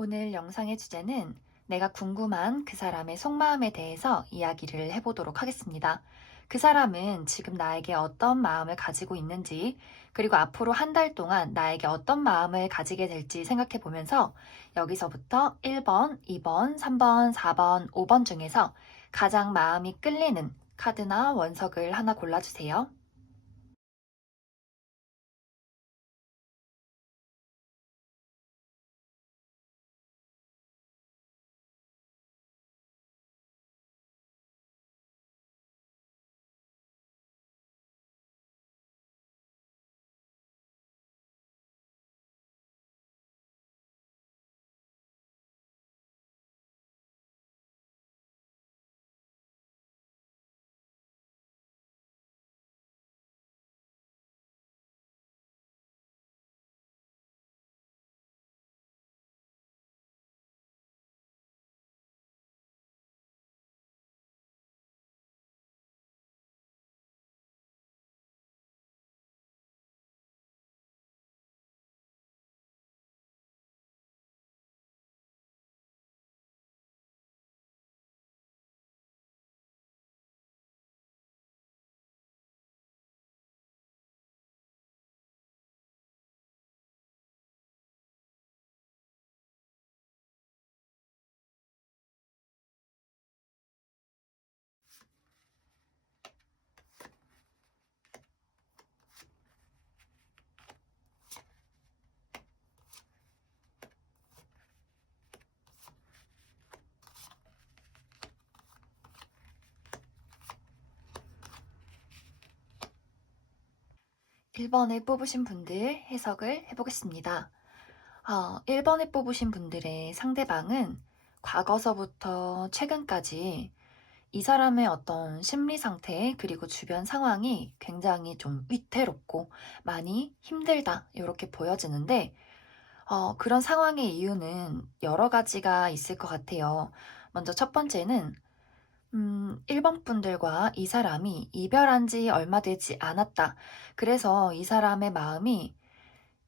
오늘 영상의 주제는 내가 궁금한 그 사람의 속마음에 대해서 이야기를 해보도록 하겠습니다. 그 사람은 지금 나에게 어떤 마음을 가지고 있는지, 그리고 앞으로 한 달 동안 나에게 어떤 마음을 가지게 될지 생각해 보면서 여기서부터 1번, 2번, 3번, 4번, 5번 중에서 가장 마음이 끌리는 카드나 원석을 하나 골라주세요. 1번을 뽑으신 분들 해석을 해보겠습니다. 1번에 뽑으신 분들의 상대방은 과거서부터 최근까지 이 사람의 어떤 심리 상태 그리고 주변 상황이 굉장히 좀 위태롭고 많이 힘들다 이렇게 보여지는데 그런 상황의 이유는 여러 가지가 있을 것 같아요. 먼저 첫 번째는 1번 분들과 이 사람이 이별한 지 얼마 되지 않았다. 그래서 이 사람의 마음이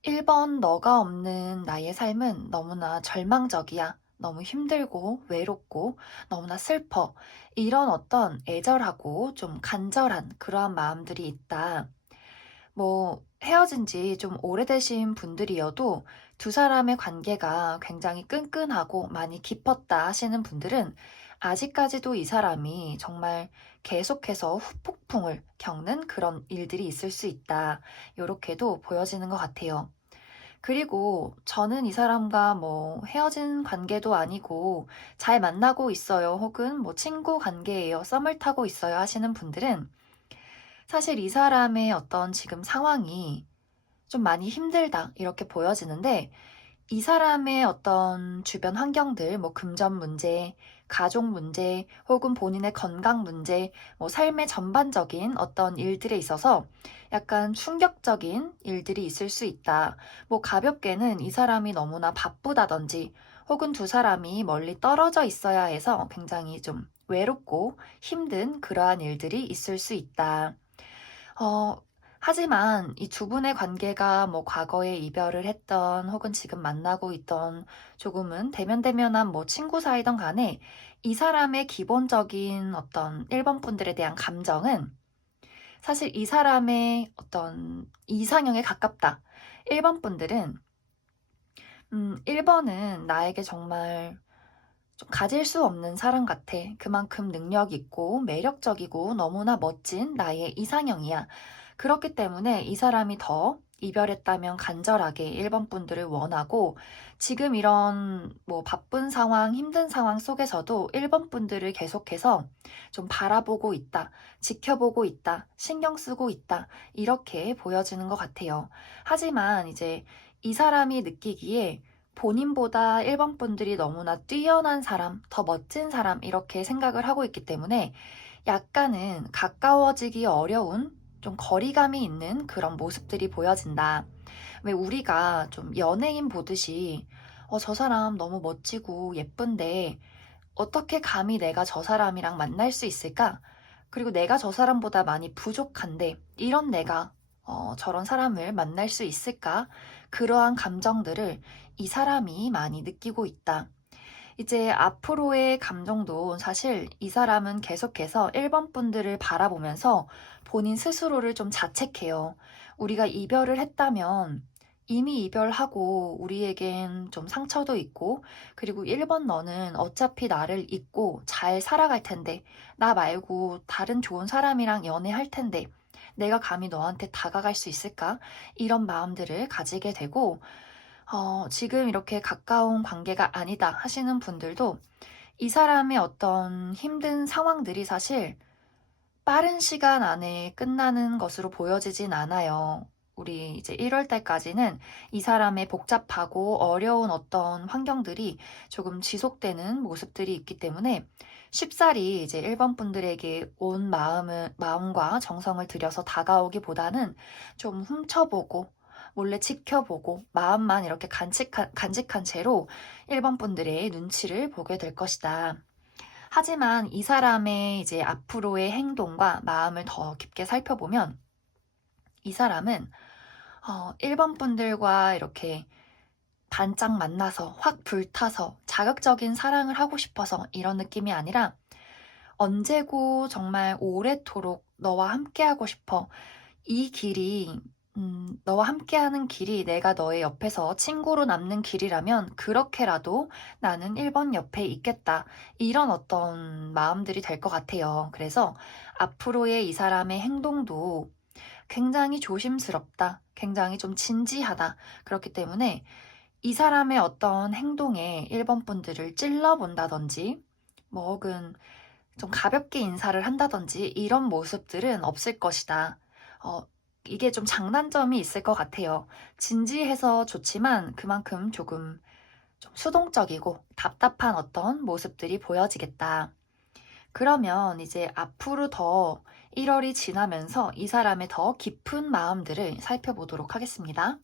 1번 너가 없는 나의 삶은 너무나 절망적이야. 너무 힘들고 외롭고 너무나 슬퍼. 이런 어떤 애절하고 좀 간절한 그러한 마음들이 있다. 뭐 헤어진 지 좀 오래되신 분들이어도 두 사람의 관계가 굉장히 끈끈하고 많이 깊었다 하시는 분들은 아직까지도 이 사람이 정말 계속해서 후폭풍을 겪는 그런 일들이 있을 수 있다. 이렇게도 보여지는 것 같아요. 그리고 저는 이 사람과 뭐 헤어진 관계도 아니고 잘 만나고 있어요. 혹은 뭐 친구 관계예요. 썸을 타고 있어요. 하시는 분들은 사실 이 사람의 어떤 지금 상황이 좀 많이 힘들다. 이렇게 보여지는데 이 사람의 어떤 주변 환경들, 뭐 금전 문제, 가족 문제, 혹은 본인의 건강 문제, 뭐 삶의 전반적인 어떤 일들에 있어서 약간 충격적인 일들이 있을 수 있다. 뭐 가볍게는 이 사람이 너무나 바쁘다든지, 혹은 두 사람이 멀리 떨어져 있어야 해서 굉장히 좀 외롭고 힘든 그러한 일들이 있을 수 있다. 어, 하지만 이 두 분의 관계가 뭐 과거에 이별을 했던 혹은 지금 만나고 있던 조금은 대면대면한 뭐 친구 사이든 간에 이 사람의 기본적인 어떤 1번 분들에 대한 감정은 사실 이 사람의 어떤 이상형에 가깝다. 1번 분들은 1번은 나에게 정말 좀 가질 수 없는 사람 같아. 그만큼 능력 있고 매력적이고 너무나 멋진 나의 이상형이야. 그렇기 때문에 이 사람이 더 이별했다면 간절하게 1번 분들을 원하고 지금 이런 뭐 바쁜 상황, 힘든 상황 속에서도 1번 분들을 계속해서 좀 바라보고 있다, 지켜보고 있다, 신경 쓰고 있다, 이렇게 보여지는 것 같아요. 하지만 이제 이 사람이 느끼기에 본인보다 1번 분들이 너무나 뛰어난 사람, 더 멋진 사람, 이렇게 생각을 하고 있기 때문에 약간은 가까워지기 어려운 좀 거리감이 있는 그런 모습들이 보여진다. 왜 우리가 좀 연예인 보듯이 저 사람 너무 멋지고 예쁜데 어떻게 감히 내가 저 사람이랑 만날 수 있을까? 그리고 내가 저 사람보다 많이 부족한데 이런 내가 저런 사람을 만날 수 있을까? 그러한 감정들을 이 사람이 많이 느끼고 있다. 이제 앞으로의 감정도 사실 이 사람은 계속해서 1번 분들을 바라보면서 본인 스스로를 좀 자책해요. 우리가 이별을 했다면 이미 이별하고 우리에겐 좀 상처도 있고, 그리고 1번 너는 어차피 나를 잊고 잘 살아갈 텐데, 나 말고 다른 좋은 사람이랑 연애할 텐데 내가 감히 너한테 다가갈 수 있을까? 이런 마음들을 가지게 되고, 지금 이렇게 가까운 관계가 아니다 하시는 분들도 이 사람의 어떤 힘든 상황들이 사실 빠른 시간 안에 끝나는 것으로 보여지진 않아요. 우리 이제 1월 달까지는 이 사람의 복잡하고 어려운 어떤 환경들이 조금 지속되는 모습들이 있기 때문에 쉽사리 이제 1번 분들에게 온 마음과 정성을 들여서 다가오기보다는 좀 훔쳐보고 몰래 지켜보고 마음만 이렇게 간직한 채로 1번 분들의 눈치를 보게 될 것이다. 하지만 이 사람의 이제 앞으로의 행동과 마음을 더 깊게 살펴보면 이 사람은 1번 분들과 이렇게 반짝 만나서 확 불타서 자극적인 사랑을 하고 싶어서 이런 느낌이 아니라 언제고 정말 오래도록 너와 함께하고 싶어. 이 길이, 너와 함께하는 길이 내가 너의 옆에서 친구로 남는 길이라면 그렇게라도 나는 1번 옆에 있겠다. 이런 어떤 마음들이 될 것 같아요. 그래서 앞으로의 이 사람의 행동도 굉장히 조심스럽다. 굉장히 좀 진지하다. 그렇기 때문에 이 사람의 어떤 행동에 1번 분들을 찔러본다든지, 뭐 혹은 좀 가볍게 인사를 한다든지 이런 모습들은 없을 것이다. 어, 이게 좀 장단점이 있을 것 같아요. 진지해서 좋지만 그만큼 조금 좀 수동적이고 답답한 어떤 모습들이 보여지겠다. 그러면 이제 앞으로 더 1월이 지나면서 이 사람의 더 깊은 마음들을 살펴보도록 하겠습니다.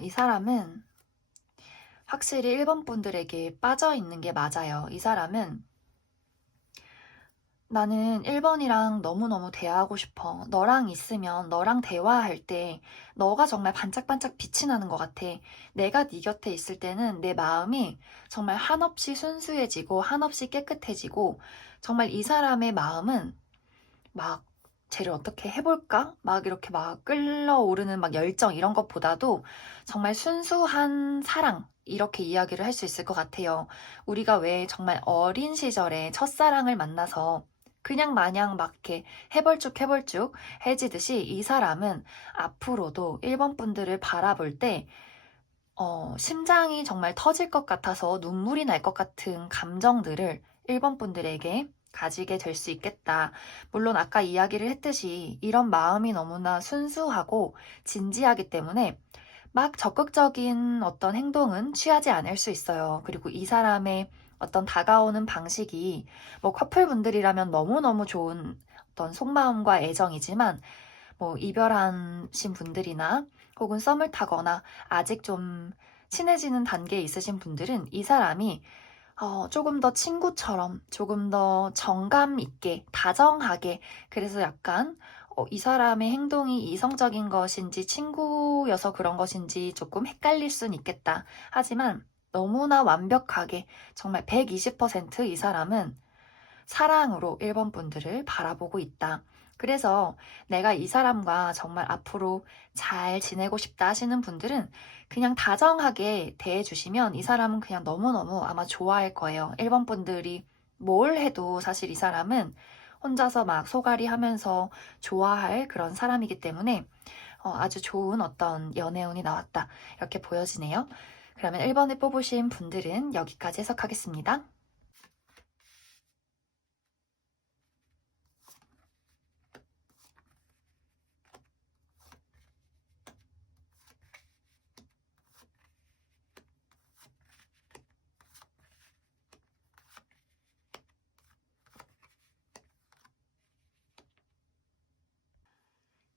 이 사람은 확실히 1번 분들에게 빠져 있는 게 맞아요. 이 사람은 나는 1번이랑 너무너무 대화하고 싶어. 너랑 있으면 너랑 대화할 때 너가 정말 반짝반짝 빛이 나는 것 같아. 내가 네 곁에 있을 때는 내 마음이 정말 한없이 순수해지고 한없이 깨끗해지고, 정말 이 사람의 마음은 막 쟤를 어떻게 해볼까? 막 이렇게 막 끌어오르는 막 열정 이런 것보다도 정말 순수한 사랑, 이렇게 이야기를 할 수 있을 것 같아요. 우리가 왜 정말 어린 시절에 첫사랑을 만나서 그냥 마냥 막 이렇게 해벌쭉 해지듯이 이 사람은 앞으로도 1번 분들을 바라볼 때 심장이 정말 터질 것 같아서 눈물이 날 것 같은 감정들을 1번 분들에게 가지게 될 수 있겠다. 물론 아까 이야기를 했듯이 이런 마음이 너무나 순수하고 진지하기 때문에 막 적극적인 어떤 행동은 취하지 않을 수 있어요. 그리고 이 사람의 어떤 다가오는 방식이 뭐 커플분들이라면 너무너무 좋은 어떤 속마음과 애정이지만, 뭐 이별하신 분들이나 혹은 썸을 타거나 아직 좀 친해지는 단계에 있으신 분들은 이 사람이 조금 더 친구처럼 조금 더 정감 있게 다정하게, 그래서 약간 이 사람의 행동이 이성적인 것인지 친구여서 그런 것인지 조금 헷갈릴 순 있겠다. 하지만 너무나 완벽하게 정말 120%이 사람은 사랑으로 1번 분들을 바라보고 있다. 그래서 내가 이 사람과 정말 앞으로 잘 지내고 싶다 하시는 분들은 그냥 다정하게 대해주시면 이 사람은 그냥 너무너무 아마 좋아할 거예요. 1번 분들이 뭘 해도 사실 이 사람은 혼자서 막 소갈이 하면서 좋아할 그런 사람이기 때문에 아주 좋은 어떤 연애운이 나왔다. 이렇게 보여지네요. 그러면 1번을 뽑으신 분들은 여기까지 해석하겠습니다.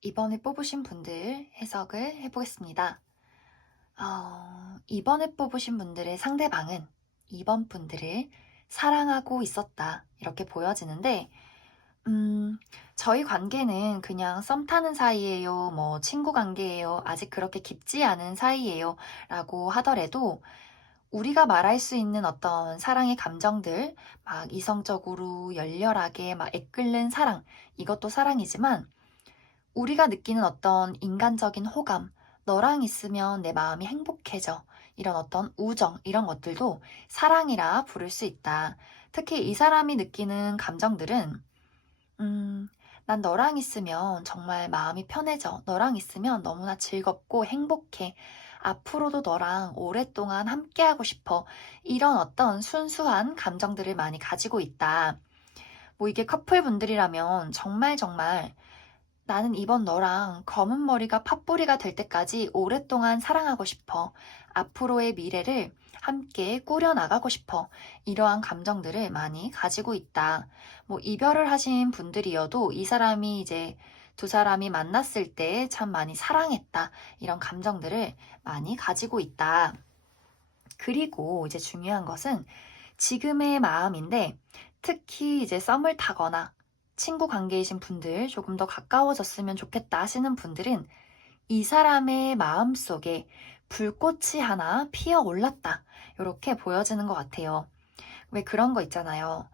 이번에 뽑으신 분들 해석을 해보겠습니다. 이번에 뽑으신 분들의 상대방은 이번 분들을 사랑하고 있었다. 이렇게 보여지는데, 저희 관계는 그냥 썸 타는 사이예요, 뭐 친구 관계예요, 아직 그렇게 깊지 않은 사이예요 라고 하더라도 우리가 말할 수 있는 어떤 사랑의 감정들, 막 이성적으로 열렬하게 막 애끓는 사랑, 이것도 사랑이지만 우리가 느끼는 어떤 인간적인 호감, 너랑 있으면 내 마음이 행복해져. 이런 어떤 우정, 이런 것들도 사랑이라 부를 수 있다. 특히 이 사람이 느끼는 감정들은 난 너랑 있으면 정말 마음이 편해져. 너랑 있으면 너무나 즐겁고 행복해. 앞으로도 너랑 오랫동안 함께하고 싶어. 이런 어떤 순수한 감정들을 많이 가지고 있다. 뭐 이게 커플분들이라면 정말 정말 나는 이번 너랑 검은 머리가 팥뿌리가 될 때까지 오랫동안 사랑하고 싶어. 앞으로의 미래를 함께 꾸려나가고 싶어. 이러한 감정들을 많이 가지고 있다. 뭐 이별을 하신 분들이어도 이 사람이 이제 두 사람이 만났을 때 참 많이 사랑했다. 이런 감정들을 많이 가지고 있다. 그리고 이제 중요한 것은 지금의 마음인데 특히 이제 썸을 타거나 친구 관계이신 분들 조금 더 가까워졌으면 좋겠다 하시는 분들은 이 사람의 마음 속에 불꽃이 하나 피어 올랐다. 이렇게 보여지는 것 같아요. 왜 그런 거 있잖아요.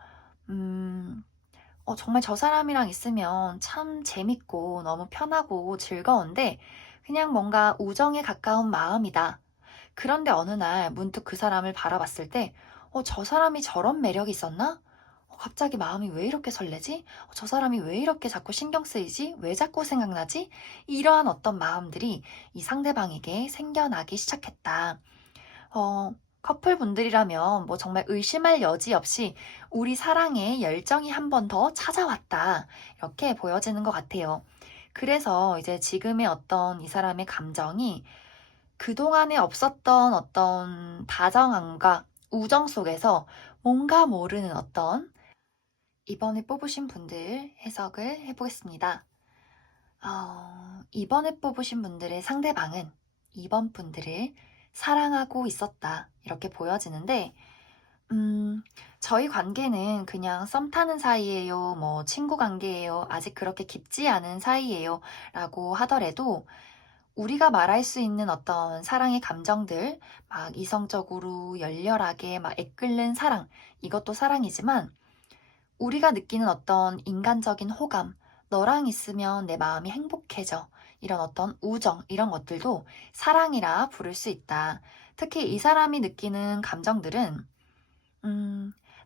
정말 저 사람이랑 있으면 참 재밌고 너무 편하고 즐거운데 그냥 뭔가 우정에 가까운 마음이다. 그런데 어느 날 문득 그 사람을 바라봤을 때, 저 사람이 저런 매력이 있었나? 갑자기 마음이 왜 이렇게 설레지? 저 사람이 왜 이렇게 자꾸 신경 쓰이지? 왜 자꾸 생각나지? 이러한 어떤 마음들이 이 상대방에게 생겨나기 시작했다. 커플분들이라면 뭐 정말 의심할 여지 없이 우리 사랑에 열정이 한 번 더 찾아왔다. 이렇게 보여지는 것 같아요. 그래서 이제 지금의 어떤 이 사람의 감정이 그동안에 없었던 어떤 다정함과 우정 속에서 뭔가 모르는 어떤 이번에 뽑으신 분들 해석을 해보겠습니다. 이번에 뽑으신 분들의 상대방은 이번 분들을 사랑하고 있었다. 이렇게 보여지는데, 저희 관계는 그냥 썸 타는 사이예요, 뭐 친구 관계예요, 아직 그렇게 깊지 않은 사이예요 라고 하더라도 우리가 말할 수 있는 어떤 사랑의 감정들, 막 이성적으로 열렬하게 막 애끓는 사랑, 이것도 사랑이지만 우리가 느끼는 어떤 인간적인 호감, 너랑 있으면 내 마음이 행복해져. 이런 어떤 우정, 이런 것들도 사랑이라 부를 수 있다. 특히 이 사람이 느끼는 감정들은,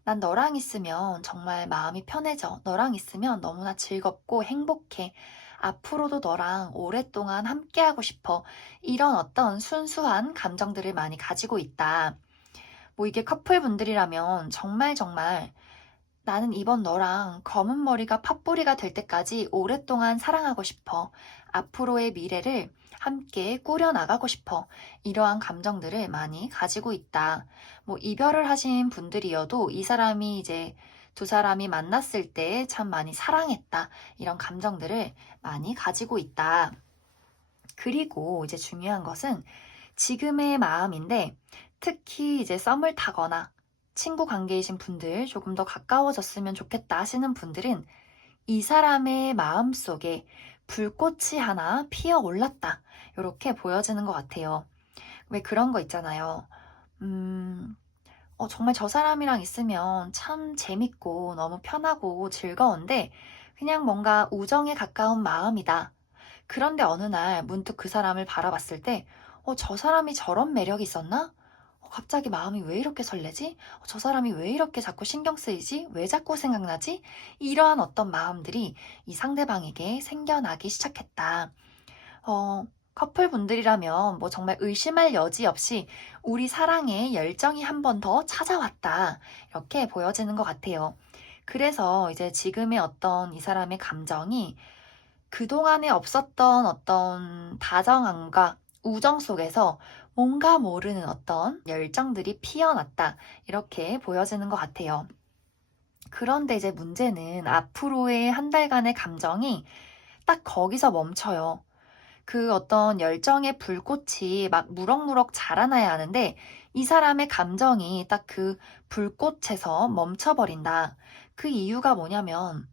난 너랑 있으면 정말 마음이 편해져. 너랑 있으면 너무나 즐겁고 행복해. 앞으로도 너랑 오랫동안 함께하고 싶어. 이런 어떤 순수한 감정들을 많이 가지고 있다. 뭐 이게 커플분들이라면 정말 정말 나는 이번 너랑 검은 머리가 팥뿌리가 될 때까지 오랫동안 사랑하고 싶어. 앞으로의 미래를 함께 꾸려나가고 싶어. 이러한 감정들을 많이 가지고 있다. 뭐 이별을 하신 분들이어도 이 사람이 이제 두 사람이 만났을 때 참 많이 사랑했다. 이런 감정들을 많이 가지고 있다. 그리고 이제 중요한 것은 지금의 마음인데 특히 이제 썸을 타거나 친구 관계이신 분들 조금 더 가까워졌으면 좋겠다 하시는 분들은 이 사람의 마음 속에 불꽃이 하나 피어 올랐다. 이렇게 보여지는 것 같아요. 왜 그런 거 있잖아요. 정말 저 사람이랑 있으면 참 재밌고 너무 편하고 즐거운데 그냥 뭔가 우정에 가까운 마음이다. 그런데 어느 날 문득 그 사람을 바라봤을 때, 저 사람이 저런 매력이 있었나? 갑자기 마음이 왜 이렇게 설레지? 저 사람이 왜 이렇게 자꾸 신경 쓰이지? 왜 자꾸 생각나지? 이러한 어떤 마음들이 이 상대방에게 생겨나기 시작했다. 커플분들이라면 뭐 정말 의심할 여지 없이 우리 사랑에 열정이 한 번 더 찾아왔다. 이렇게 보여지는 것 같아요. 그래서 이제 지금의 어떤 이 사람의 감정이 그동안에 없었던 어떤 다정함과 우정 속에서 뭔가 모르는 어떤 열정들이 피어났다. 이렇게 보여지는 것 같아요. 그런데 이제 문제는 앞으로의 한 달간의 감정이 딱 거기서 멈춰요. 그 어떤 열정의 불꽃이 막 무럭무럭 자라나야 하는데 이 사람의 감정이 딱 그 불꽃에서 멈춰버린다. 그 이유가 뭐냐면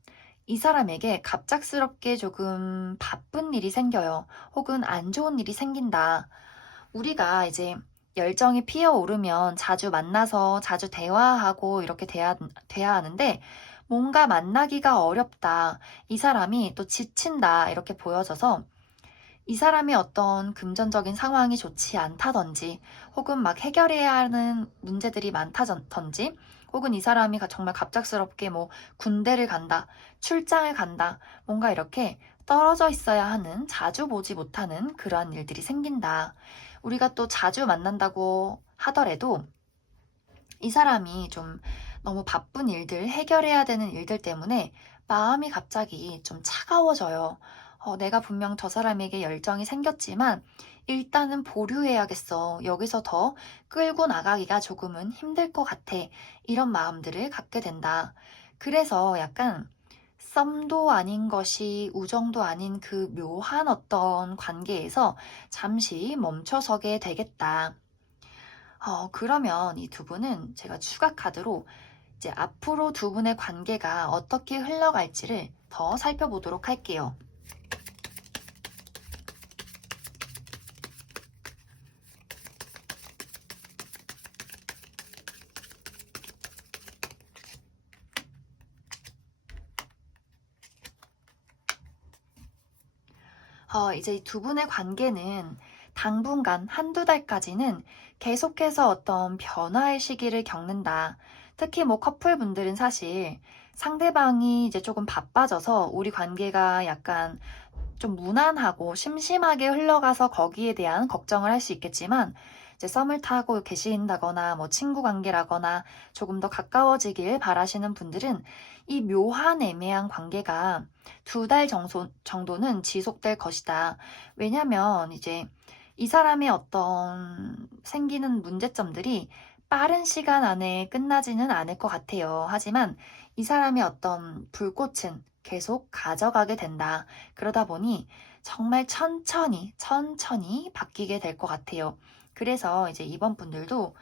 이 사람에게 갑작스럽게 조금 바쁜 일이 생겨요. 혹은 안 좋은 일이 생긴다. 우리가 이제 열정이 피어오르면 자주 만나서 자주 대화하고 이렇게 돼야 하는데 뭔가 만나기가 어렵다. 이 사람이 또 지친다. 이렇게 보여져서 이 사람의 어떤 금전적인 상황이 좋지 않다든지 혹은 막 해결해야 하는 문제들이 많다든지 혹은 이 사람이 정말 갑작스럽게 뭐 군대를 간다, 출장을 간다, 뭔가 이렇게 떨어져 있어야 하는 자주 보지 못하는 그러한 일들이 생긴다. 우리가 또 자주 만난다고 하더라도 이 사람이 좀 너무 바쁜 일들, 해결해야 되는 일들 때문에 마음이 갑자기 좀 차가워져요. 내가 분명 저 사람에게 열정이 생겼지만 일단은 보류해야겠어. 여기서 더 끌고 나가기가 조금은 힘들 것 같아. 이런 마음들을 갖게 된다. 그래서 약간 썸도 아닌 것이 우정도 아닌 그 묘한 어떤 관계에서 잠시 멈춰서게 되겠다. 그러면 이 두 분은 제가 추가 카드로 이제 앞으로 두 분의 관계가 어떻게 흘러갈지를 더 살펴보도록 할게요. 이제 이 두 분의 관계는 당분간 한두 달까지는 계속해서 어떤 변화의 시기를 겪는다. 특히 뭐 커플분들은 사실 상대방이 이제 조금 바빠져서 우리 관계가 약간 좀 무난하고 심심하게 흘러가서 거기에 대한 걱정을 할 수 있겠지만 이제 썸을 타고 계신다거나 뭐 친구 관계라거나 조금 더 가까워지길 바라시는 분들은 이 묘한 애매한 관계가 두 달 정도는 지속될 것이다. 왜냐면 이제 이 사람의 어떤 생기는 문제점들이 빠른 시간 안에 끝나지는 않을 것 같아요. 하지만 이 사람의 어떤 불꽃은 계속 가져가게 된다. 그러다 보니 정말 천천히 바뀌게 될 것 같아요. 그래서 이제 이번 분들도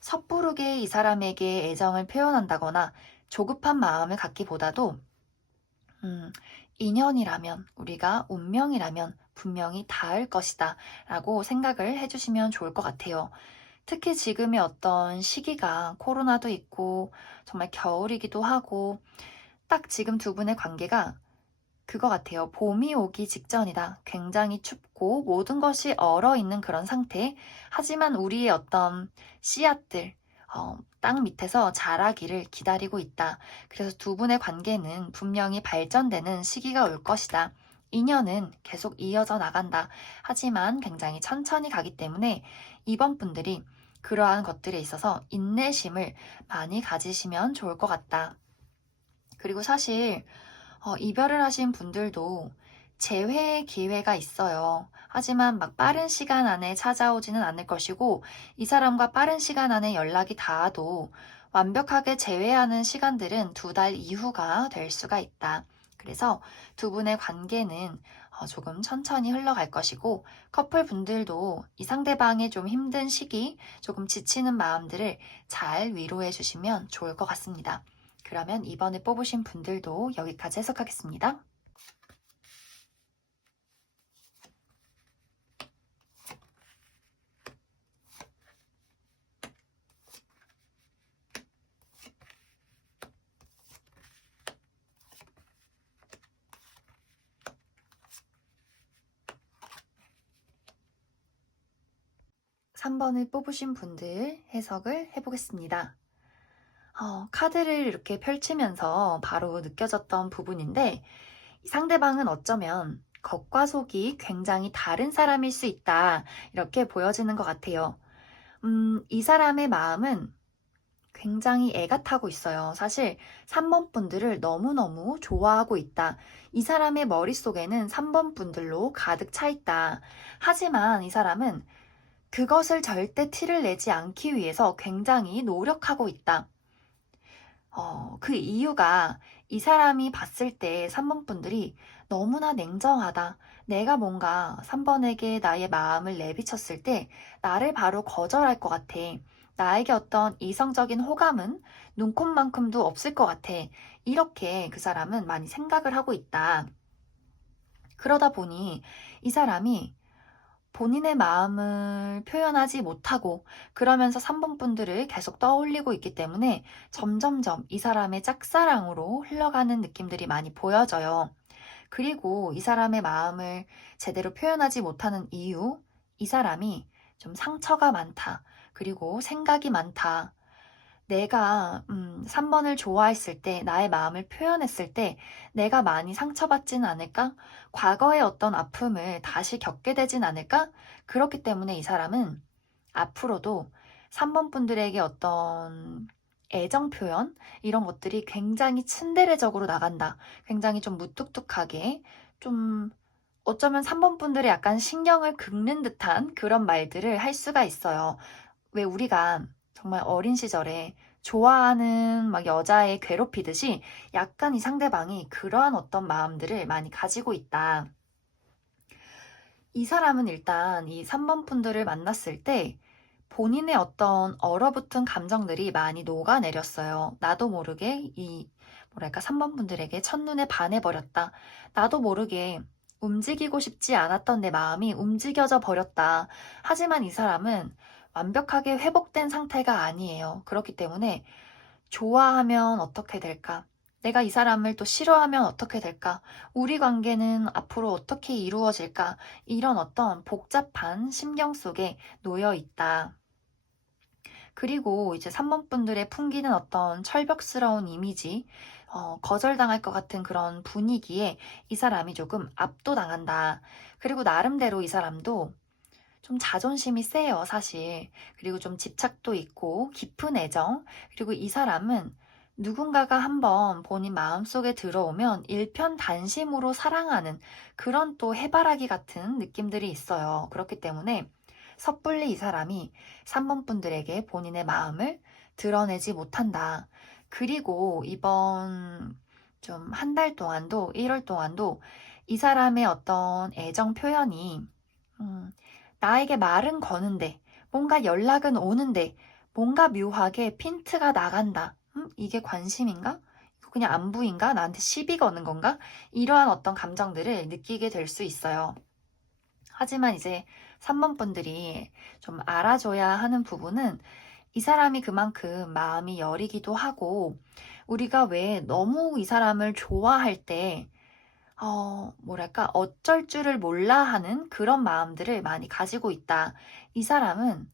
섣부르게 이 사람에게 애정을 표현한다거나 조급한 마음을 갖기보다도 인연이라면, 우리가 운명이라면 분명히 닿을 것이다 라고 생각을 해주시면 좋을 것 같아요. 특히 지금의 어떤 시기가 코로나도 있고 정말 겨울이기도 하고 딱 지금 두 분의 관계가 그거 같아요. 봄이 오기 직전이다. 굉장히 춥고 모든 것이 얼어있는 그런 상태. 하지만 우리의 어떤 씨앗들, 땅 밑에서 자라기를 기다리고 있다. 그래서 두 분의 관계는 분명히 발전되는 시기가 올 것이다. 인연은 계속 이어져 나간다. 하지만 굉장히 천천히 가기 때문에 이번 분들이 그러한 것들에 있어서 인내심을 많이 가지시면 좋을 것 같다. 그리고 사실 이별을 하신 분들도 재회의 기회가 있어요. 하지만 막 빠른 시간 안에 찾아오지는 않을 것이고 이 사람과 빠른 시간 안에 연락이 닿아도 완벽하게 재회하는 시간들은 두 달 이후가 될 수가 있다. 그래서 두 분의 관계는 조금 천천히 흘러갈 것이고 커플 분들도 이 상대방의 좀 힘든 시기, 조금 지치는 마음들을 잘 위로해 주시면 좋을 것 같습니다. 그러면 이번에 뽑으신 분들도 여기까지 해석하겠습니다. 3번을 뽑으신 분들 해석을 해보겠습니다. 카드를 이렇게 펼치면서 바로 느껴졌던 부분인데 상대방은 어쩌면 겉과 속이 굉장히 다른 사람일 수 있다. 이렇게 보여지는 것 같아요. 이 사람의 마음은 굉장히 애가 타고 있어요. 사실 3번 분들을 너무너무 좋아하고 있다. 이 사람의 머릿속에는 3번 분들로 가득 차 있다. 하지만 이 사람은 그것을 절대 티를 내지 않기 위해서 굉장히 노력하고 있다. 그 이유가 이 사람이 봤을 때 3번 분들이 너무나 냉정하다. 내가 뭔가 3번에게 나의 마음을 내비쳤을 때 나를 바로 거절할 것 같아. 나에게 어떤 이성적인 호감은 눈꼽만큼도 없을 것 같아. 이렇게 그 사람은 많이 생각을 하고 있다. 그러다 보니 이 사람이 본인의 마음을 표현하지 못하고 그러면서 3번 분들을 계속 떠올리고 있기 때문에 점점점 이 사람의 짝사랑으로 흘러가는 느낌들이 많이 보여져요. 그리고 이 사람의 마음을 제대로 표현하지 못하는 이유, 이 사람이 좀 상처가 많다. 그리고 생각이 많다. 내가 3번을 좋아했을 때, 나의 마음을 표현했을 때 내가 많이 상처받지는 않을까? 과거의 어떤 아픔을 다시 겪게 되진 않을까? 그렇기 때문에 이 사람은 앞으로도 3번 분들에게 어떤 애정 표현 이런 것들이 굉장히 츤데레적으로 나간다. 굉장히 좀 무뚝뚝하게 좀 어쩌면 3번 분들의 약간 신경을 긁는 듯한 그런 말들을 할 수가 있어요. 왜 우리가 정말 어린 시절에 좋아하는 막 여자애 괴롭히듯이 약간 이 상대방이 그러한 어떤 마음들을 많이 가지고 있다. 이 사람은 일단 이 3번 분들을 만났을 때 본인의 어떤 얼어붙은 감정들이 많이 녹아내렸어요. 나도 모르게 뭐랄까, 3번 분들에게 첫눈에 반해버렸다. 나도 모르게 움직이고 싶지 않았던 내 마음이 움직여져 버렸다. 하지만 이 사람은 완벽하게 회복된 상태가 아니에요. 그렇기 때문에 좋아하면 어떻게 될까? 내가 이 사람을 또 싫어하면 어떻게 될까? 우리 관계는 앞으로 어떻게 이루어질까? 이런 어떤 복잡한 심경 속에 놓여 있다. 그리고 이제 3번 분들의 풍기는 어떤 철벽스러운 이미지, 거절당할 것 같은 그런 분위기에 이 사람이 조금 압도당한다. 그리고 나름대로 이 사람도 좀 자존심이 세요, 사실. 그리고 좀 집착도 있고 깊은 애정. 그리고 이 사람은 누군가가 한번 본인 마음속에 들어오면 일편단심으로 사랑하는 그런 또 해바라기 같은 느낌들이 있어요. 그렇기 때문에 섣불리 이 사람이 3번 분들에게 본인의 마음을 드러내지 못한다. 그리고 이번 좀 한 달 동안도, 1월 동안도 이 사람의 어떤 애정 표현이 나에게 말은 거는데, 뭔가 연락은 오는데, 뭔가 묘하게 핀트가 나간다. 이게 관심인가? 이거 그냥 안부인가? 나한테 시비 거는 건가? 이러한 어떤 감정들을 느끼게 될 수 있어요. 하지만 이제 3번 분들이 좀 알아줘야 하는 부분은 이 사람이 그만큼 마음이 여리기도 하고, 우리가 왜 너무 이 사람을 좋아할 때 뭐랄까, 어쩔 줄을 몰라 하는 그런 마음들을 많이 가지고 있다. 이 사람은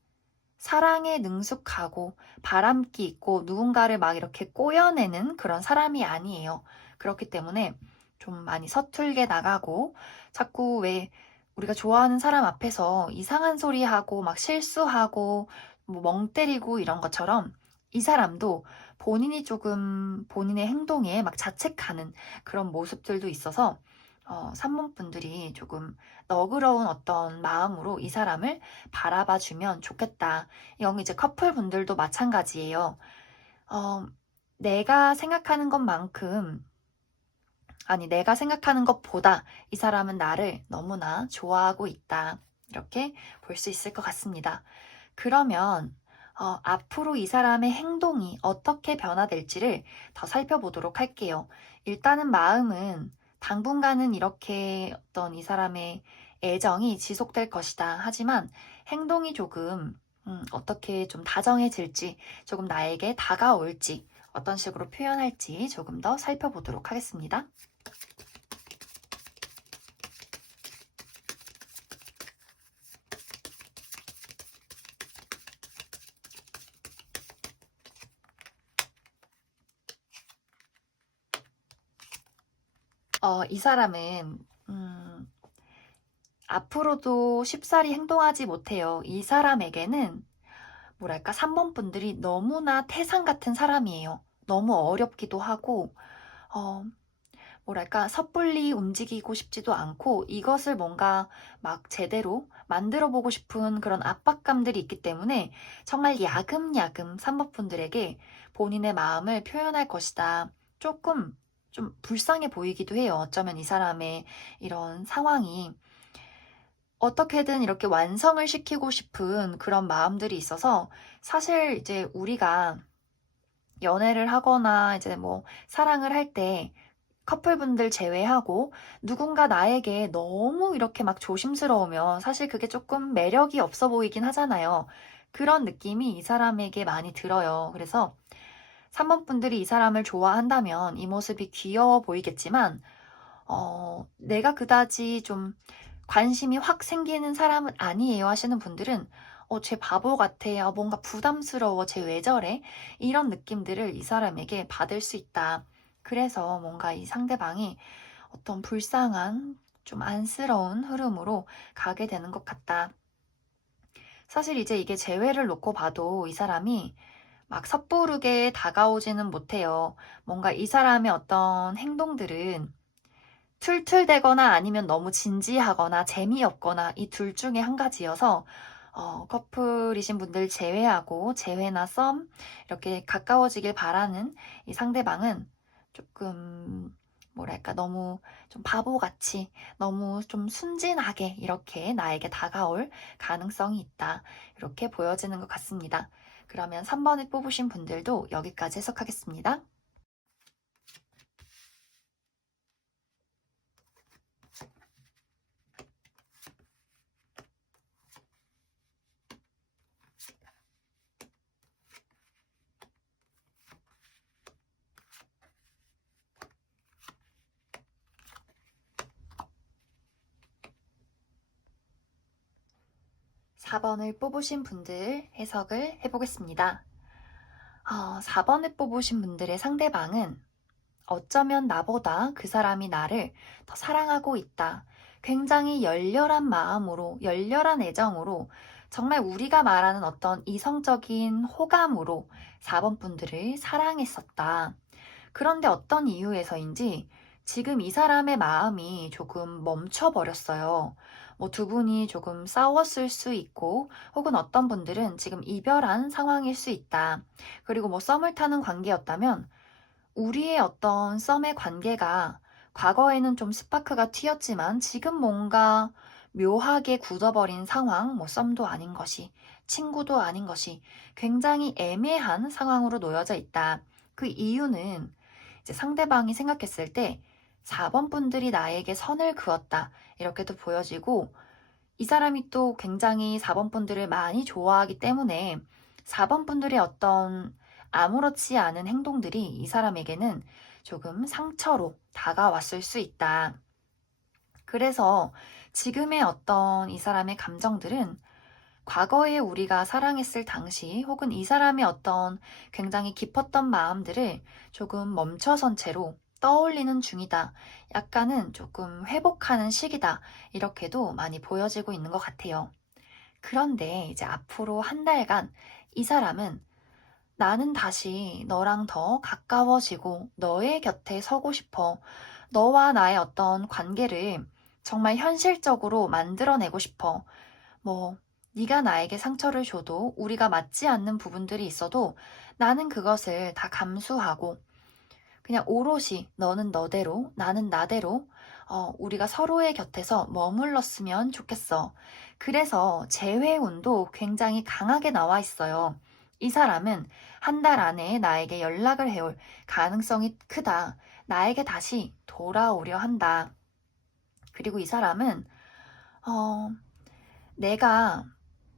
사랑에 능숙하고 바람기 있고 누군가를 막 이렇게 꼬여내는 그런 사람이 아니에요. 그렇기 때문에 좀 많이 서툴게 나가고 자꾸 왜 우리가 좋아하는 사람 앞에서 이상한 소리 하고 막 실수하고 뭐 멍 때리고 이런 것처럼 이 사람도 본인이 조금 본인의 행동에 막 자책하는 그런 모습들도 있어서 3번 분들이 조금 너그러운 어떤 마음으로 이 사람을 바라봐 주면 좋겠다. 영 이제 커플 분들도 마찬가지예요. 어, 내가 생각하는 것만큼, 아니, 내가 생각하는 것보다 이 사람은 나를 너무나 좋아하고 있다. 이렇게 볼 수 있을 것 같습니다. 그러면 앞으로 이 사람의 행동이 어떻게 변화될지를 더 살펴보도록 할게요. 일단은 마음은 당분간은 이렇게 어떤 이 사람의 애정이 지속될 것이다. 하지만 행동이 조금 어떻게 좀 다정해질지, 조금 나에게 다가올지, 어떤 식으로 표현할지 조금 더 살펴보도록 하겠습니다. 이 사람은 앞으로도 쉽사리 행동하지 못해요. 이 사람에게는 뭐랄까, 3번 분들이 너무나 태산 같은 사람이에요. 너무 어렵기도 하고 어, 뭐랄까, 섣불리 움직이고 싶지도 않고 이것을 뭔가 막 제대로 만들어 보고 싶은 그런 압박감들이 있기 때문에 정말 야금야금 3번 분들에게 본인의 마음을 표현할 것이다. 조금 좀 불쌍해 보이기도 해요. 어쩌면 이 사람의 이런 상황이 어떻게든 이렇게 완성을 시키고 싶은 그런 마음들이 있어서 사실 이제 우리가 연애를 하거나 이제 뭐 사랑을 할 때 커플분들 제외하고 누군가 나에게 너무 이렇게 막 조심스러우면 사실 그게 조금 매력이 없어 보이긴 하잖아요. 그런 느낌이 이 사람에게 많이 들어요. 그래서 3번 분들이 이 사람을 좋아한다면 이 모습이 귀여워 보이겠지만, 내가 그다지 좀 관심이 확 생기는 사람은 아니에요 하시는 분들은 쟤 바보 같아. 뭔가 부담스러워. 쟤 왜 저래? 이런 느낌들을 이 사람에게 받을 수 있다. 그래서 뭔가 이 상대방이 어떤 불쌍한 좀 안쓰러운 흐름으로 가게 되는 것 같다. 사실 이제 이게 재회를 놓고 봐도 이 사람이 막 섣부르게 다가오지는 못해요. 뭔가 이 사람의 어떤 행동들은 툴툴대거나 아니면 너무 진지하거나 재미없거나 이 둘 중에 한 가지여서 커플이신 분들 제외하고 재회나 썸 이렇게 가까워지길 바라는 이 상대방은 조금 뭐랄까 너무 좀 바보같이 너무 좀 순진하게 이렇게 나에게 다가올 가능성이 있다. 이렇게 보여지는 것 같습니다. 그러면 3번을 뽑으신 분들도 여기까지 해석하겠습니다. 4번을 뽑으신 분들 해석을 해보겠습니다. 4번을 뽑으신 분들의 상대방은 어쩌면 나보다 그 사람이 나를 더 사랑하고 있다. 굉장히 열렬한 마음으로, 열렬한 애정으로, 정말 우리가 말하는 어떤 이성적인 호감으로 4번 분들을 사랑했었다. 그런데 어떤 이유에서인지 지금 이 사람의 마음이 조금 멈춰버렸어요. 뭐 두 분이 조금 싸웠을 수 있고, 혹은 어떤 분들은 지금 이별한 상황일 수 있다. 그리고 뭐 썸을 타는 관계였다면, 우리의 어떤 썸의 관계가 과거에는 좀 스파크가 튀었지만 지금 뭔가 묘하게 굳어버린 상황, 뭐 썸도 아닌 것이, 친구도 아닌 것이 굉장히 애매한 상황으로 놓여져 있다. 그 이유는 이제 상대방이 생각했을 때 4번 분들이 나에게 선을 그었다. 이렇게도 보여지고 이 사람이 또 굉장히 4번 분들을 많이 좋아하기 때문에 4번 분들의 어떤 아무렇지 않은 행동들이 이 사람에게는 조금 상처로 다가왔을 수 있다. 그래서 지금의 어떤 이 사람의 감정들은 과거에 우리가 사랑했을 당시 혹은 이 사람의 어떤 굉장히 깊었던 마음들을 조금 멈춰선 채로 떠올리는 중이다. 약간은 조금 회복하는 시기다. 이렇게도 많이 보여지고 있는 것 같아요. 그런데 이제 앞으로 한 달간 이 사람은 나는 다시 너랑 더 가까워지고 너의 곁에 서고 싶어. 너와 나의 어떤 관계를 정말 현실적으로 만들어내고 싶어. 뭐, 네가 나에게 상처를 줘도 우리가 맞지 않는 부분들이 있어도 나는 그것을 다 감수하고 그냥 오롯이 너는 너대로 나는 나대로 우리가 서로의 곁에서 머물렀으면 좋겠어. 그래서 재회운도 굉장히 강하게 나와 있어요. 이 사람은 한 달 안에 나에게 연락을 해올 가능성이 크다. 나에게 다시 돌아오려 한다. 그리고 이 사람은 어, 내가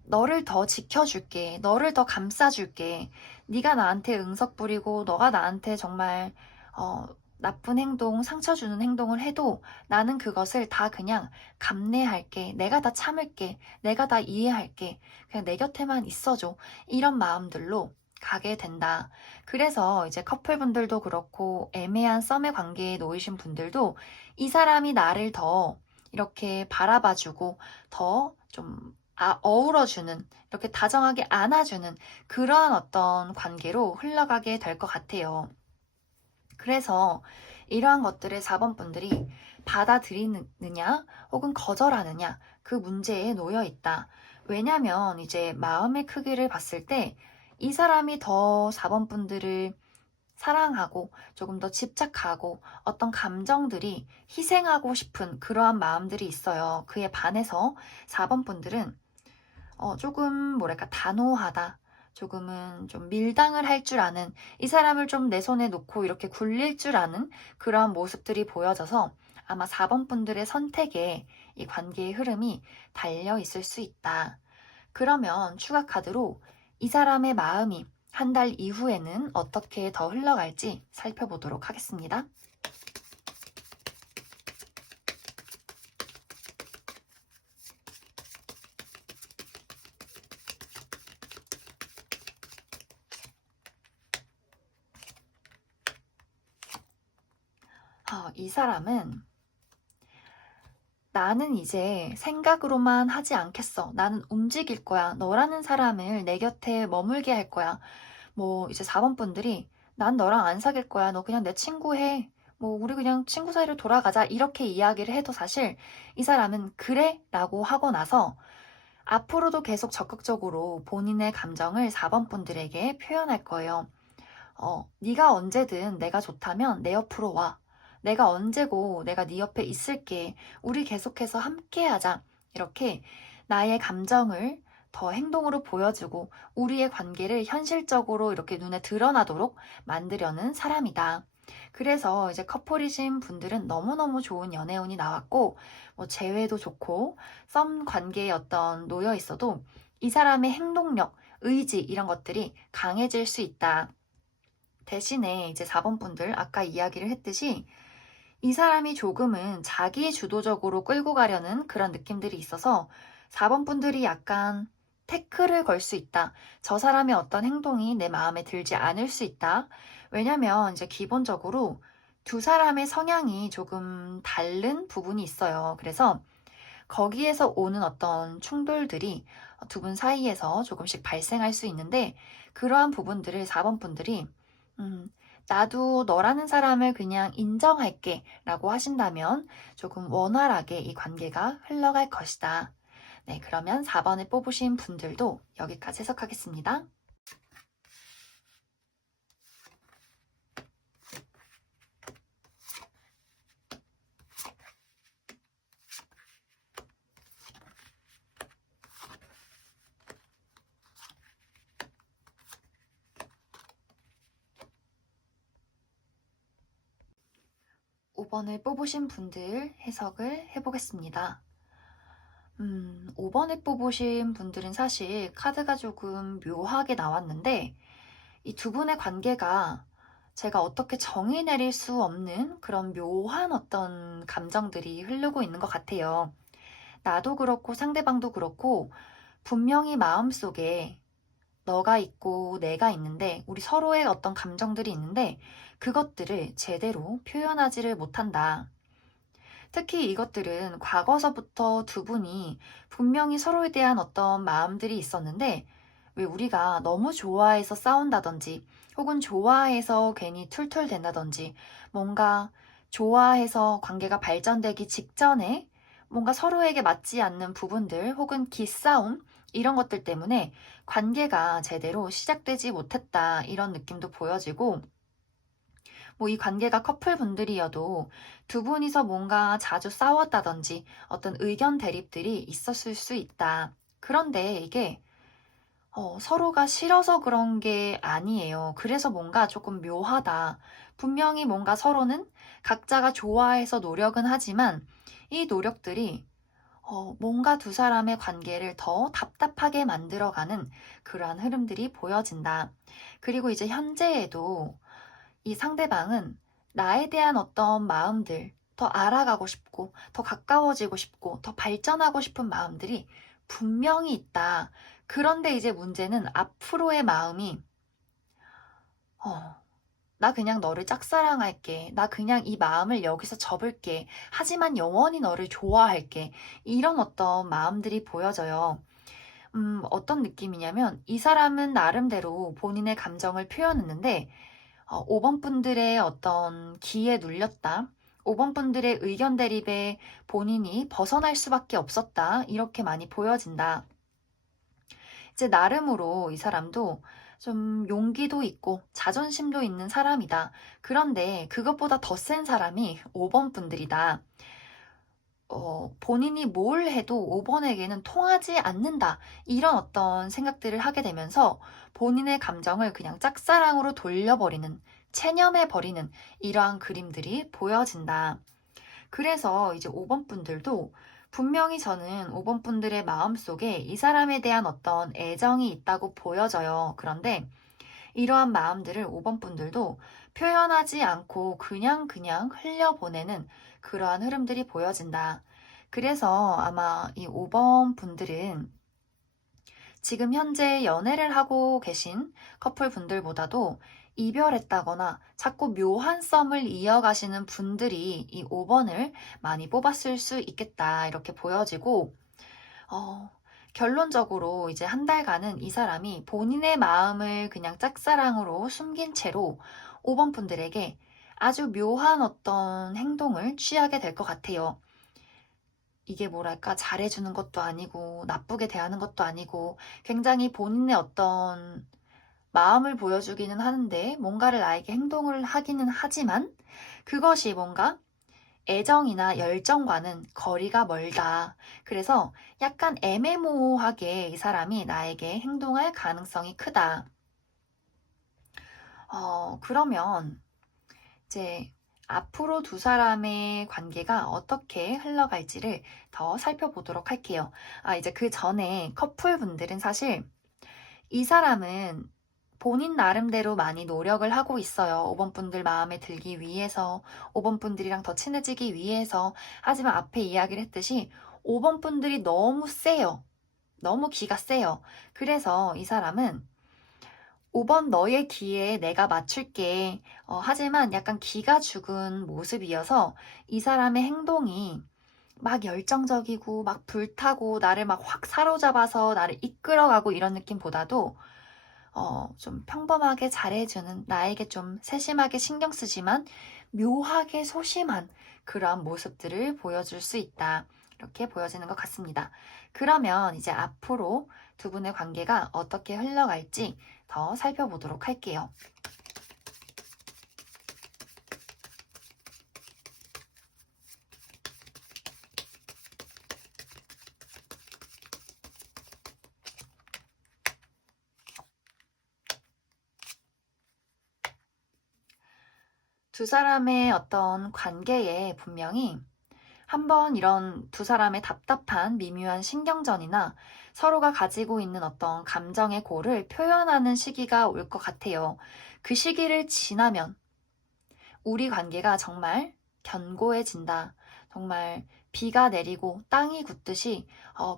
너를 더 지켜줄게. 너를 더 감싸줄게. 네가 나한테 응석 부리고 너가 나한테 정말 나쁜 행동, 상처 주는 행동을 해도 나는 그것을 다 그냥 감내할게. 내가 다 참을게. 내가 다 이해할게. 그냥 내 곁에만 있어줘. 이런 마음들로 가게 된다. 그래서 이제 커플분들도 그렇고 애매한 썸의 관계에 놓이신 분들도 이 사람이 나를 더 이렇게 바라봐주고 더 좀 어우러주는, 이렇게 다정하게 안아주는 그러한 어떤 관계로 흘러가게 될 것 같아요. 그래서 이러한 것들을 4번 분들이 받아들이느냐 혹은 거절하느냐 그 문제에 놓여 있다. 왜냐면 이제 마음의 크기를 봤을 때 이 사람이 더 4번 분들을 사랑하고 조금 더 집착하고 어떤 감정들이 희생하고 싶은 그러한 마음들이 있어요. 그에 반해서 4번 분들은 조금 뭐랄까 단호하다. 조금은 좀 밀당을 할 줄 아는, 이 사람을 좀 내 손에 놓고 이렇게 굴릴 줄 아는 그러한 모습들이 보여져서 아마 4번 분들의 선택에 이 관계의 흐름이 달려 있을 수 있다. 그러면 추가 카드로 이 사람의 마음이 한 달 이후에는 어떻게 더 흘러갈지 살펴보도록 하겠습니다. 이 사람은 나는 이제 생각으로만 하지 않겠어. 나는 움직일 거야. 너라는 사람을 내 곁에 머물게 할 거야. 뭐 이제 4번 분들이 난 너랑 안 사귈 거야. 너 그냥 내 친구 해. 뭐 우리 그냥 친구 사이로 돌아가자. 이렇게 이야기를 해도 사실 이 사람은 그래? 라고 하고 나서 앞으로도 계속 적극적으로 본인의 감정을 4번 분들에게 표현할 거예요. 네가 언제든 내가 좋다면 내 옆으로 와. 내가 언제고 내가 네 옆에 있을게. 우리 계속해서 함께하자. 이렇게 나의 감정을 더 행동으로 보여주고 우리의 관계를 현실적으로 이렇게 눈에 드러나도록 만들려는 사람이다. 그래서 이제 커플이신 분들은 너무너무 좋은 연애운이 나왔고, 뭐 재회도 좋고, 썸 관계에 어떤 놓여 있어도 이 사람의 행동력, 의지 이런 것들이 강해질 수 있다. 대신에 이제 4번 분들 아까 이야기를 했듯이 이 사람이 조금은 자기 주도적으로 끌고 가려는 그런 느낌들이 있어서 4번 분들이 약간 태클을 걸 수 있다. 저 사람의 어떤 행동이 내 마음에 들지 않을 수 있다. 왜냐면 이제 기본적으로 두 사람의 성향이 조금 다른 부분이 있어요. 그래서 거기에서 오는 어떤 충돌들이 두 분 사이에서 조금씩 발생할 수 있는데 그러한 부분들을 4번 분들이 음, 나도 너라는 사람을 그냥 인정할게 라고 하신다면 조금 원활하게 이 관계가 흘러갈 것이다. 네, 그러면 4번을 뽑으신 분들도 여기까지 해석하겠습니다. 5번을 뽑으신 분들 해석을 해보겠습니다. 5번을 뽑으신 분들은 사실 카드가 조금 묘하게 나왔는데 이 두 분의 관계가 제가 어떻게 정의 내릴 수 없는 그런 묘한 어떤 감정들이 흐르고 있는 것 같아요. 나도 그렇고 상대방도 그렇고 분명히 마음속에 너가 있고 내가 있는데 우리 서로의 어떤 감정들이 있는데 그것들을 제대로 표현하지를 못한다. 특히 이것들은 과거서부터 두 분이 분명히 서로에 대한 어떤 마음들이 있었는데 왜 우리가 너무 좋아해서 싸운다든지 혹은 좋아해서 괜히 툴툴댄다든지 뭔가 좋아해서 관계가 발전되기 직전에 뭔가 서로에게 맞지 않는 부분들 혹은 기싸움 이런 것들 때문에 관계가 제대로 시작되지 못했다 이런 느낌도 보여지고 뭐 이 관계가 커플분들이어도 두 분이서 뭔가 자주 싸웠다든지 어떤 의견 대립들이 있었을 수 있다. 그런데 이게 서로가 싫어서 그런 게 아니에요. 그래서 뭔가 조금 묘하다. 분명히 뭔가 서로는 각자가 좋아해서 노력은 하지만 이 노력들이 뭔가 두 사람의 관계를 더 답답하게 만들어가는 그러한 흐름들이 보여진다. 그리고 이제 현재에도 이 상대방은 나에 대한 어떤 마음들, 더 알아가고 싶고, 더 가까워지고 싶고, 더 발전하고 싶은 마음들이 분명히 있다. 그런데 이제 문제는 앞으로의 마음이, 어, 나 그냥 너를 짝사랑할게. 나 그냥 이 마음을 여기서 접을게. 하지만 영원히 너를 좋아할게. 이런 어떤 마음들이 보여져요. 어떤 느낌이냐면, 이 사람은 나름대로 본인의 감정을 표현했는데, 5번 분들의 어떤 기에 눌렸다. 5번 분들의 의견 대립에 본인이 벗어날 수밖에 없었다. 이렇게 많이 보여진다. 이제 나름으로 이 사람도 좀 용기도 있고 자존심도 있는 사람이다. 그런데 그것보다 더 센 사람이 5번 분들이다. 본인이 뭘 해도 5번에게는 통하지 않는다. 이런 어떤 생각들을 하게 되면서 본인의 감정을 그냥 짝사랑으로 돌려버리는, 체념해버리는 이러한 그림들이 보여진다. 그래서 이제 5번 분들도 분명히 저는 5번 분들의 마음속에 이 사람에 대한 어떤 애정이 있다고 보여져요. 그런데 이러한 마음들을 5번 분들도 표현하지 않고 그냥 흘려보내는 그러한 흐름들이 보여진다. 그래서 아마 이 5번 분들은 지금 현재 연애를 하고 계신 커플 분들보다도 이별했다거나 자꾸 묘한 썸을 이어가시는 분들이 이 5번을 많이 뽑았을 수 있겠다. 이렇게 보여지고, 어, 결론적으로 이제 한 달간은 이 사람이 본인의 마음을 그냥 짝사랑으로 숨긴 채로 5번 분들에게 아주 묘한 어떤 행동을 취하게 될 것 같아요. 이게 뭐랄까, 잘해주는 것도 아니고, 나쁘게 대하는 것도 아니고, 굉장히 본인의 어떤 마음을 보여주기는 하는데, 뭔가를 나에게 행동을 하기는 하지만, 그것이 뭔가 애정이나 열정과는 거리가 멀다. 그래서 약간 애매모호하게 이 사람이 나에게 행동할 가능성이 크다. 그러면 이제 앞으로 두 사람의 관계가 어떻게 흘러갈지를 더 살펴보도록 할게요. 이제 그 전에 커플분들은 사실 이 사람은 본인 나름대로 많이 노력을 하고 있어요. 5번 분들 마음에 들기 위해서, 5번 분들이랑 더 친해지기 위해서. 하지만 앞에 이야기를 했듯이 5번 분들이 너무 세요. 너무 기가 세요. 그래서 이 사람은 5번 너의 기에 내가 맞출게. 하지만 약간 기가 죽은 모습이어서 이 사람의 행동이 막 열정적이고 막 불타고 나를 막 확 사로잡아서 나를 이끌어가고 이런 느낌보다도 좀 평범하게 잘해주는, 나에게 좀 세심하게 신경 쓰지만 묘하게 소심한 그런 모습들을 보여줄 수 있다. 이렇게 보여지는 것 같습니다. 그러면 이제 앞으로 두 분의 관계가 어떻게 흘러갈지 더 살펴보도록 할게요. 두 사람의 어떤 관계에 분명히 한번 이런 두 사람의 답답한 미묘한 신경전이나 서로가 가지고 있는 어떤 감정의 고를 표현하는 시기가 올 것 같아요. 그 시기를 지나면 우리 관계가 정말 견고해진다. 정말 비가 내리고 땅이 굳듯이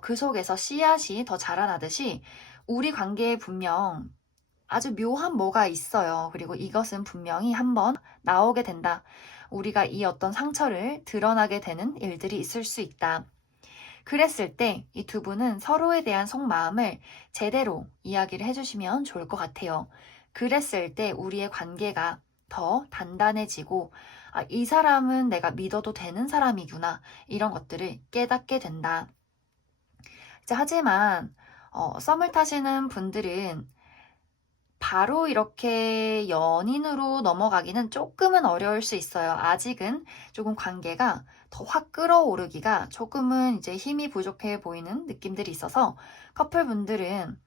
그 속에서 씨앗이 더 자라나듯이 우리 관계에 분명 아주 묘한 뭐가 있어요. 그리고 이것은 분명히 한번 나오게 된다. 우리가 이 어떤 상처를 드러나게 되는 일들이 있을 수 있다. 그랬을 때 이 두 분은 서로에 대한 속마음을 제대로 이야기를 해주시면 좋을 것 같아요. 그랬을 때 우리의 관계가 더 단단해지고, 이 사람은 내가 믿어도 되는 사람이구나. 이런 것들을 깨닫게 된다. 하지만, 썸을 타시는 분들은 바로 이렇게 연인으로 넘어가기는 조금은 어려울 수 있어요. 아직은 조금 관계가 더 확 끌어오르기가 조금은 이제 힘이 부족해 보이는 느낌들이 있어서 커플분들은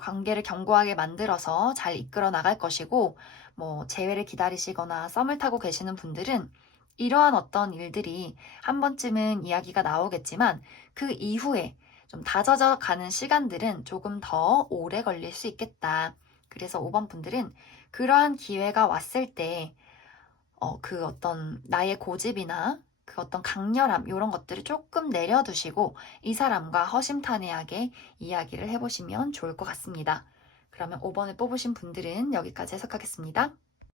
관계를 견고하게 만들어서 잘 이끌어 나갈 것이고, 뭐 재회를 기다리시거나 썸을 타고 계시는 분들은 이러한 어떤 일들이 한 번쯤은 이야기가 나오겠지만 그 이후에 좀 다져져 가는 시간들은 조금 더 오래 걸릴 수 있겠다. 그래서 5번 분들은 그러한 기회가 왔을 때, 그 어떤 나의 고집이나 그 어떤 강렬함, 이런 것들을 조금 내려두시고 이 사람과 허심탄회하게 이야기를 해보시면 좋을 것 같습니다. 그러면 5번을 뽑으신 분들은 여기까지 해석하겠습니다.